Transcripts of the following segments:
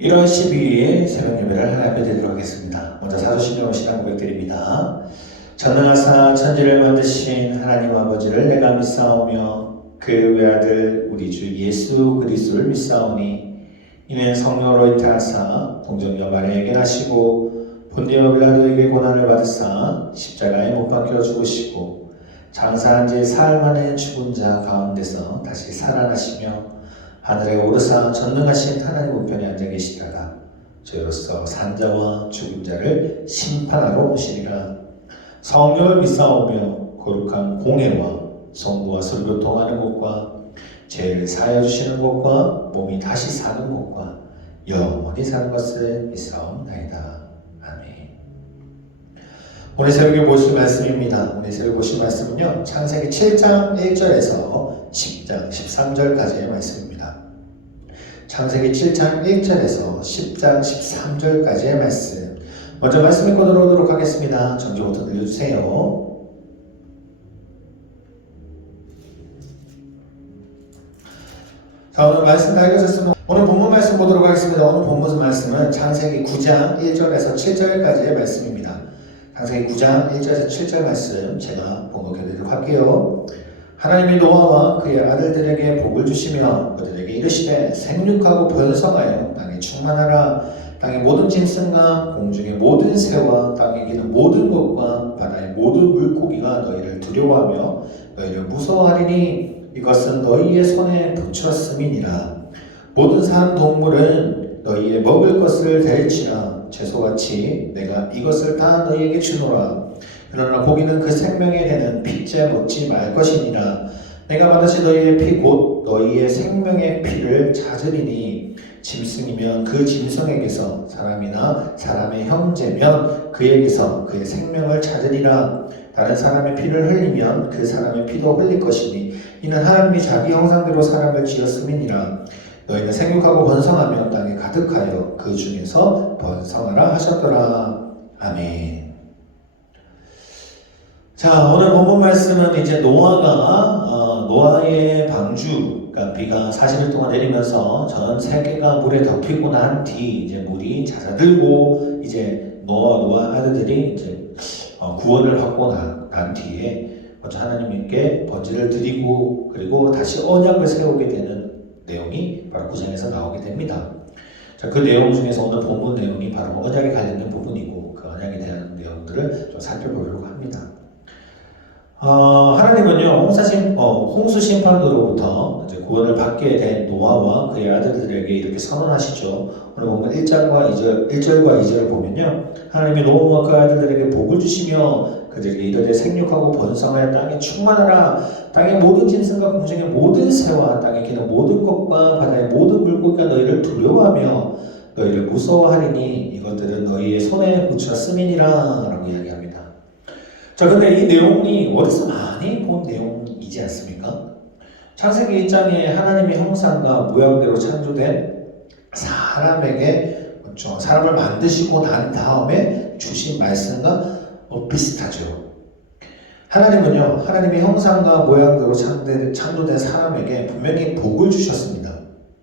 1월 12일 새벽 예배를 하나 앞에 드리도록 하겠습니다. 먼저 사도신경 신앙 고백드립니다. 전능하사 천지를 만드신 하나님 아버지를 내가 믿사오며 그 외아들 우리 주 예수 그리스도를 믿사오니 이는 성령으로 잉태하사 동정녀 마리아에게 나시고 본디오 빌라도에게 고난을 받으사 십자가에 못 박혀 죽으시고 장사한 지 사흘 만에 죽은 자 가운데서 다시 살아나시며 하늘에 오르사 전능하신 하나님 우편에 앉아 계시다가 저희로서 산자와 죽은 자를 심판하러 오시리라. 성령을 믿사오며 거룩한 공회와 성부와 설교통하는 것과 죄를 사하여 주시는 것과 몸이 다시 사는 것과 영원히 사는 것을 믿사옵나이다. 아멘. 오늘 새벽에 보실 말씀입니다. 오늘 새벽에 보실 말씀은요, 창세기 7장 1절에서 10장 13절까지의 말씀입니다. 창세기 7장 1절에서 10장 13절까지의 말씀. 먼저 말씀 읽고 들어오도록 하겠습니다. 정지부터 들려주세요. 자, 오늘 말씀 다 읽으셨으면 오늘 본문 말씀 보도록 하겠습니다. 오늘 본문 말씀은 창세기 9장 1절에서 7절까지의 말씀입니다. 창세기 9장 1절에서 7절 말씀 제가 번역해드리도록 할게요. 하나님이 노아와 그의 아들들에게 복을 주시며 그들에게 이르시되 생육하고 번성하여 땅에 충만하라. 땅의 모든 짐승과 공중의 모든 새와 땅에 기는 모든 것과 바다의 모든 물고기가 너희를 두려워하며 너희를 무서워하리니 이것은 너희의 손에 붙였음이니라. 모든 산 동물은 너희의 먹을 것을 될지라. 채소같이 내가 이것을 다 너희에게 주노라. 그러나 고기는 그 생명에 대는 피째 먹지 말 것이니라. 내가 반드시 너희의 피 곧 너희의 생명의 피를 찾으리니 짐승이면 그 짐승에게서 사람이나 사람의 형제면 그에게서 그의 생명을 찾으리라. 다른 사람의 피를 흘리면 그 사람의 피도 흘릴 것이니 이는 하나님이 자기 형상대로 사람을 지었음이니라. 너희는 생육하고 번성하며 땅에 가득하여 그 중에서 번성하라 하셨더라. 아멘. 자, 오늘 본문 말씀은 이제 노아의 방주, 그러니까 비가 40일 동안 내리면서 전 세계가 물에 덮이고 난 뒤 이제 물이 잦아들고 이제 노아 아들들이 이제 구원을 받고 난 뒤에 먼저 하나님께 번제를 드리고 그리고 다시 언약을 세우게 되는 내용이 바로 구장에서 나오게 됩니다. 자, 그 내용 중에서 오늘 본문 내용이 바로 언약에 관련된 부분이고 그 언약에 대한 내용들을 좀 살펴보려고 합니다. 하나님은요, 홍수 심판으로부터 이제 구원을 받게 된 노아와 그의 아들들에게 이렇게 선언하시죠. 오늘 보면 1절과 2절을 보면요, 하나님이 노아와 그 아들들에게 복을 주시며 그들에게 이르되 생육하고 번성하여 땅에 충만하라. 땅의 모든 짐승과 공중의 모든 새와 땅에 기는 모든 것과 바다의 모든 물고기가 너희를 두려워하며 너희를 무서워하리니 이것들은 너희의 손에 붙였음이니라 라고 이야기합니다. 자, 근데 이 내용이 어디서 많이 본 내용이지 않습니까? 창세기 1장에 하나님의 형상과 모양대로 창조된 사람에게 사람을 만드시고 난 다음에 주신 말씀과 비슷하죠. 하나님은요, 하나님의 형상과 모양대로 창조된 사람에게 분명히 복을 주셨습니다.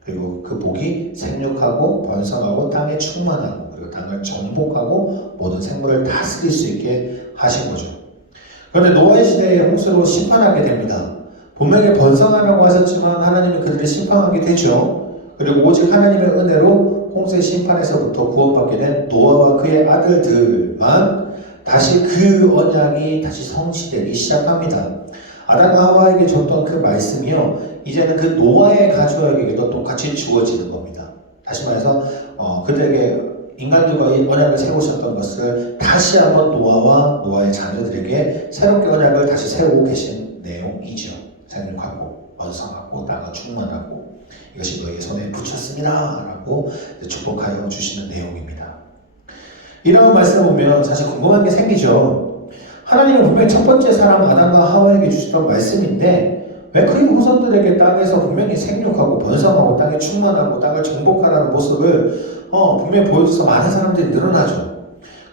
그리고 그 복이 생육하고 번성하고 땅에 충만하고 그리고 땅을 정복하고 모든 생물을 다스릴 수 있게 하신 거죠. 그런데 노아의 시대에 홍수로 심판하게 됩니다. 분명히 번성하라고 하셨지만 하나님은 그들을 심판하게 되죠. 그리고 오직 하나님의 은혜로 홍수의 심판에서부터 구원받게 된 노아와 그의 아들들만 다시 그 언약이 다시 성취되기 시작합니다. 아담과 하와에게 줬던 그 말씀이요, 이제는 그 노아의 가족에게도 똑같이 주어지는 겁니다. 다시 말해서 그들에게 인간들과 이 언약을 세우셨던 것을 다시 한번 노아와 노아의 자녀들에게 새롭게 언약을 다시 세우고 계신 내용이죠. 생육하고 번성하고 땅을 충만하고 이것이 너희의 손에 붙였습니다 라고 축복하여 주시는 내용입니다. 이런 말씀을 보면 사실 궁금한 게 생기죠. 하나님은 분명히 첫 번째 사람 아담과 하와에게 주셨던 말씀인데 왜 그 후손들에게 땅에서 분명히 생육하고 번성하고 땅에 충만하고 땅을 정복하라는 모습을 분명히 보여줘서 많은 사람들이 늘어나죠.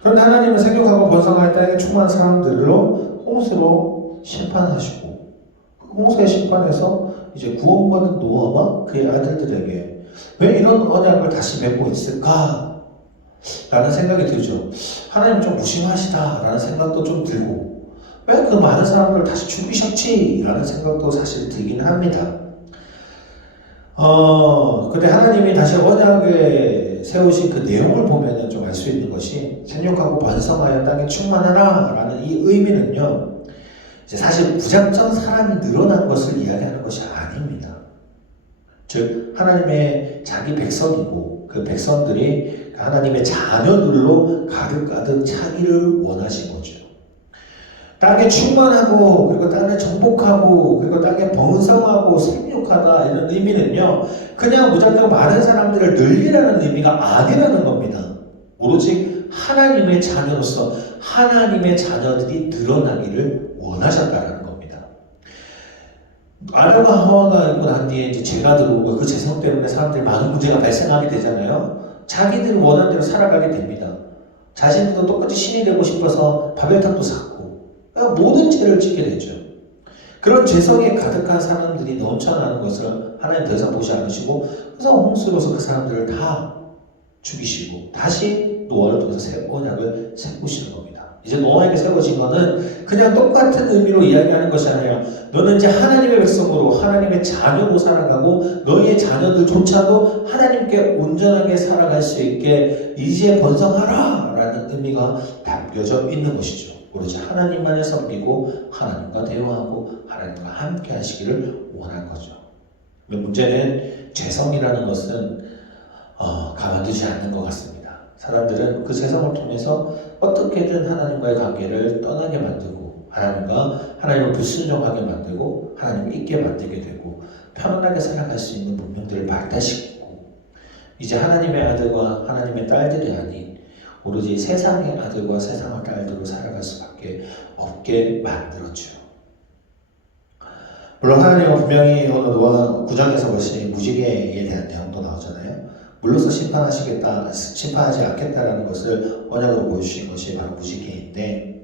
그런데 하나님은 생육하고 번성할 땅에 충만한 사람들로 홍수로 심판하시고 그 홍수의 심판에서 이제 구원받은 노아와 그의 아들들에게 왜 이런 언약을 다시 맺고 있을까? 라는 생각이 들죠. 하나님 좀 무심하시다 라는 생각도 좀 들고, 왜 그 많은 사람들을 다시 죽이셨지? 라는 생각도 사실 들기는 합니다. 근데 하나님이 다시 언약에 세우신 그 내용을 보면은 좀 알 수 있는 것이, 생육하고 번성하여 땅에 충만하라 라는 이 의미는요, 이제 사실 무작정 사람이 늘어난 것을 이야기하는 것이 아닙니다. 즉, 하나님의 자기 백성이고, 그 백성들이 하나님의 자녀들로 가득가득 차기를 원하신 거죠. 땅에 충만하고, 그리고 땅에 정복하고, 그리고 땅에 번성하고 생육하다 이런 의미는요, 그냥 무작정 많은 사람들을 늘리라는 의미가 아니라는 겁니다. 오로지 하나님의 자녀로서 하나님의 자녀들이 늘어나기를 원하셨다는 겁니다. 아담과 하와가 있고 난 뒤에 이제 죄가 들어오고 그 죄성 때문에 사람들이 많은 문제가 발생하게 되잖아요. 자기들이 원하는 대로 살아가게 됩니다. 자신들도 똑같이 신이 되고 싶어서 바벨탑도 쌓고 모든 죄를 짓게 되죠. 그런 죄성에 가득한 사람들이 넘쳐나는 것을 하나님 더 이상 보지 않으시고, 그래서 홍수로서 그 사람들을 다 죽이시고 다시 노아를 통해서 언약을 세우시는 겁니다. 이제 노아에게 세워진 것은 그냥 똑같은 의미로 이야기하는 것이 아니라, 너는 이제 하나님의 백성으로 하나님의 자녀로 살아가고, 너희의 자녀들조차도 하나님께 온전하게 살아갈 수 있게 이제 번성하라 라는 의미가 담겨져 있는 것이죠. 오로지 하나님만을 섬기고 하나님과 대화하고 하나님과 함께 하시기를 원한 거죠. 문제는 죄성이라는 것은 가만두지 않는 것 같습니다. 사람들은 그 죄성을 통해서 어떻게든 하나님과의 관계를 떠나게 만들고, 하나님을 불순종하게 만들고, 하나님을 잊게 만들게 되고, 편안하게 살아갈 수 있는 문명들을 발달시키고, 이제 하나님의 아들과 하나님의 딸들이 아닌 오로지 세상의 아들과 세상의 딸들로 살아갈 수밖에 없게 만들었죠. 물론 하나님은 분명히 오늘 노아 9장에서 벌써 무지개에 대한 내용도 나오잖아요. 물로서 심판하지 않겠다라는 것을 언약으로 보여주신 것이 바로 무지개인데,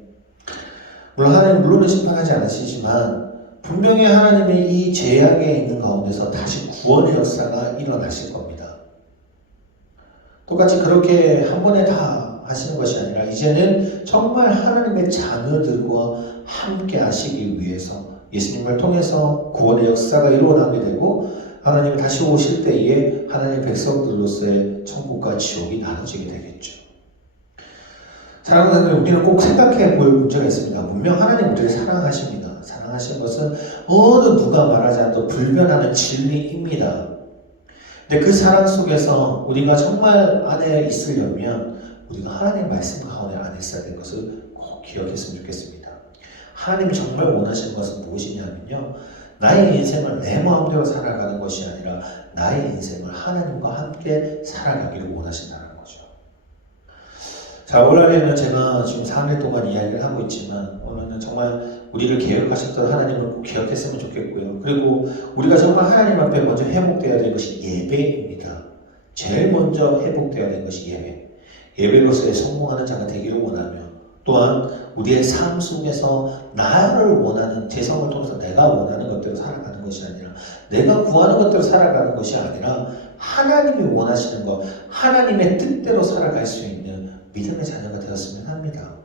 물론 하나님은 물론은 심판하지 않으시지만 분명히 하나님의 이 죄악에 있는 가운데서 다시 구원의 역사가 일어나실 겁니다. 똑같이 그렇게 한 번에 다 하시는 것이 아니라, 이제는 정말 하나님의 자녀들과 함께 하시기 위해서 예수님을 통해서 구원의 역사가 일어나게 되고, 하나님이 다시 오실 때에 하나님의 백성들로서의 천국과 지옥이 나눠지게 되겠죠. 사랑하는 사람들, 우리는 꼭 생각해 볼 문제가 있습니다. 분명 하나님 우리를 사랑하십니다. 사랑하시는 것은 어느 누가 말하지 않아도 불변하는 진리입니다. 근데 그 사랑 속에서 우리가 정말 안에 있으려면 우리가 하나님의 말씀 가운데 안에 있어야 될 것을 꼭 기억했으면 좋겠습니다. 하나님이 정말 원하시는 것은 무엇이냐면요, 나의 인생을 내 마음대로 살아가는 것이 아니라 나의 인생을 하나님과 함께 살아가기를 원하신다는 거죠. 자, 올 한해는 제가 지금 3일 동안 이야기를 하고 있지만, 오늘은 정말 우리를 계획하셨던 하나님을 꼭 기억했으면 좋겠고요. 그리고 우리가 정말 하나님 앞에 먼저 회복되어야 될 것이 예배입니다. 제일 먼저 회복되어야 될 것이 예배. 예배로서의 성공하는 자가 되기를 원하며, 또한 우리의 삶 속에서 나를 원하는, 재성을 통해서 내가 원하는 것대로 살아가는 것이 아니라, 내가 구하는 것대로 살아가는 것이 아니라 하나님이 원하시는 것, 하나님의 뜻대로 살아갈 수 있는 믿음의 자녀가 되었으면 합니다.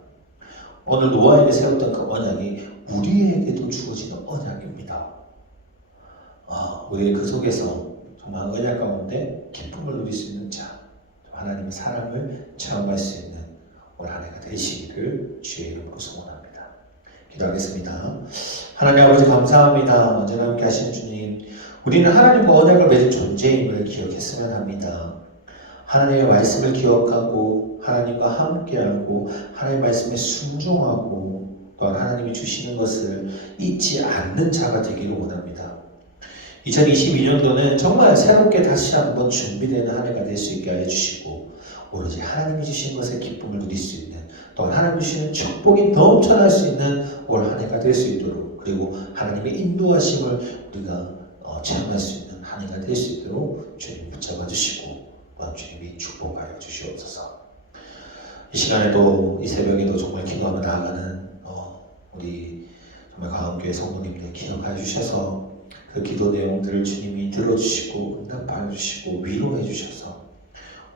오늘 노아에게 세웠던 그 언약이 우리에게도 주어지는 언약입니다. 우리 그 속에서 정말 언약 가운데 기쁨을 누릴 수 있는 자, 하나님의 사랑을 체험할 수 있는 올 한 해가 되시기를 주의 이름으로 소원합니다. 기도하겠습니다. 하나님 아버지, 감사합니다. 언제나 함께 하신 주님, 우리는 하나님과 언약을 맺은 존재임을 기억했으면 합니다. 하나님의 말씀을 기억하고 하나님과 함께하고 하나님의 말씀에 순종하고, 또한 하나님이 주시는 것을 잊지 않는 자가 되기를 원합니다. 2022년도는 정말 새롭게 다시 한번 준비되는 한 해가 될 수 있게 하여 주시고, 오로지 하나님이 주신 것에 기쁨을 누릴 수 있는, 또한 하나님이 주시는 축복이 넘쳐날 수 있는 올 한 해가 될 수 있도록, 그리고 하나님의 인도하심을 우리가 체험할 수 있는 한 해가 될 수 있도록 주님 붙잡아 주시고, 또한 주님이 축복하여 주시옵소서. 이 시간에도, 이 새벽에도 정말 기도하며 나아가는 우리 정말 가운교회 성도님들 기억하여 주셔서 그 기도 내용들을 주님이 들어주시고 응답해 주시고 위로해 주셔서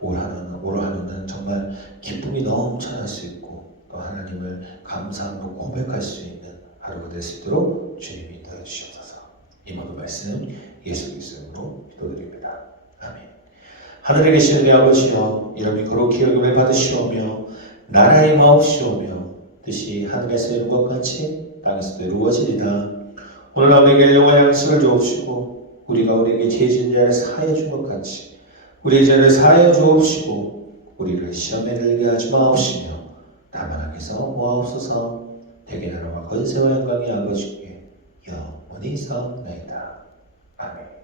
올 한해는 정말 기쁨이 넘쳐날 수 있고 또 하나님을 감사함으로 고백할 수 있는 하루가 될 수 있도록 주님이 인도해 주시옵소서. 이 모든 말씀 예수 그리스도로 기도드립니다. 아멘. 하늘에 계신 우리 아버지여, 이름이 거룩히 여김을 받으시오며 나라의 마옵시오며 뜻이 하늘에서 이룬 것 같이 땅에서도 이루어지리다. 오늘 우리에게 영원한 양식을 주옵시고 우리가 우리에게 죄 지은 자를 사하여 준 것 같이 우리의 죄를 사하여 주옵시고 우리를 시험에 들게 하지 마옵시며 다만 악에서 모아옵소서. 대개 나라와 권세와 영광이 아버지께 영원히 있사옵나이다. 아멘.